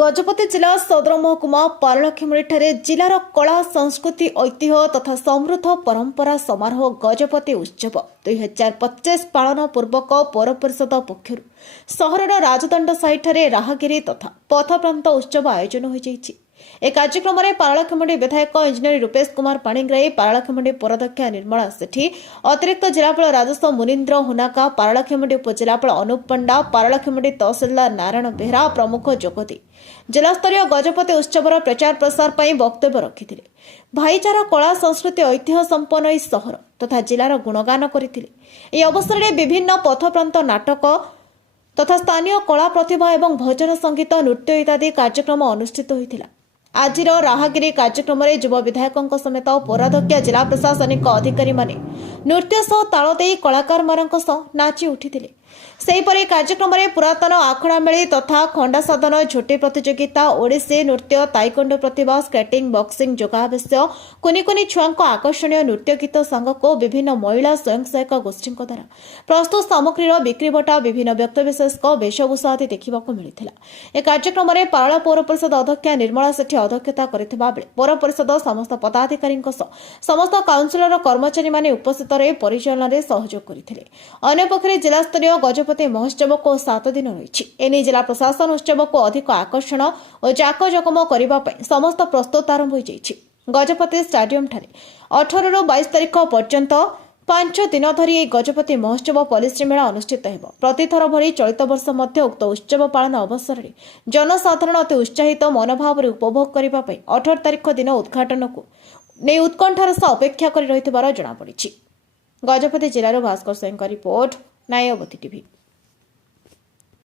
गजपति जिला सदर महकुमा पारलाखेमुड़ी जिलार कला संस्कृति ऐतिह्य तथा समृद्ध परंपरा समारोह गजपति उत्सव 2025 पालन पूर्वक पौर परिषद पक्षर सहर राजदंड साइठारे राहगिरी तथा पथप्रांत उत्सव आयोजन हो जाइछि। ए कार्यक्रम में पारलाखेमुड़ी विधायक इंजीनियर रूपेश कुमार पाणिग्राही, पारलाखेमुड़ी पौराध्यक्षा निर्मला सेठी, अतिरिक्त जिलापाल राजस्व मुनीन्द्र हुनाका, पारलाखेमुड़ी उपजिलापाल अनूप पंडा, पारलाखेमुड़ी तहसिलदार नारायण बेहरा प्रमुख जोगदे जिलास्तरीय गजपति उत्सवर प्रचार प्रसार पर वक्तव्य रखिथिले। भाईचारा कला संस्कृति ऐतिह्य संपन्न सहर तथा जिलार गुणगान करथिले। ए अवसर में विभिन्न पथप्रांत नाटक तथा स्थानीय कला प्रतिभा एवं भजन संगीत नृत्य इत्यादि कार्यक्रम अनुष्ठित होइथिला। आज राहगिरी कार्यक्रम में युव विधायकों समेत पौराध्यक्ष जिला प्रशासनिक अधिकारी माने नृत्य सह ताल दे कलाकार मानक सह नाची उठिथिले। सेहीपरि कार्यक्रम में पुरातन आखड़ा मेली तथा खंडा साधन, झोटी प्रतियोगिता, ओडिसी नृत्य, ताइकोंडो प्रतिभा, स्केटिंग, बॉक्सिंग, योगाभ्यास, कुनि कुनि छुआंको आकर्षणीय नृत्य गीत सांगक विभिन्न महिला स्वयं सहायक गोष्ठी द्वारा प्रस्तुत सामग्रीर बिक्रीबटा, विभिन्न व्यक्तिविशेषक वेशभूषा आदि देखा मिलता। ए कार्यक्रम में पारला पौर परिषद अध्यक्षा निर्मला सेठी अध्यक्षता करथिबा बेले पौर परिषद समस्त पदाधिकारी समस्त काउंसिलर कर्मचारी माने उपस्थित रही परिचालन में सहयोग करथिले। अन्य पक्षरे जिलास्तरीय गजपति महोत्सव को 7 दिन रही एने जिला प्रशासन उत्सव को अधिक आकर्षण और जाकजकम करने समस्त प्रस्तुत आरंभ हो जाइछि। गजपति स्टाडियम ठारे 18 ରୁ 22 तारिख पर्यंत 5 दिन धरी गजपति महोत्सव पॉलिसी मेला अनुष्ठित हो। प्रतिथर भली चलित वर्ष मध्य उक्त उत्सव पालन अवसर में जनसाधारण अति उत्साहित मनोभाव उपभोग करने 18 तारिख दिन उद्घाटन को नहीं उत्कंठार सह अपेक्षा कर रही जनापड़ी। गजपति जिलार भास्कर सिंह रिपोर्ट, नायवती टीवी।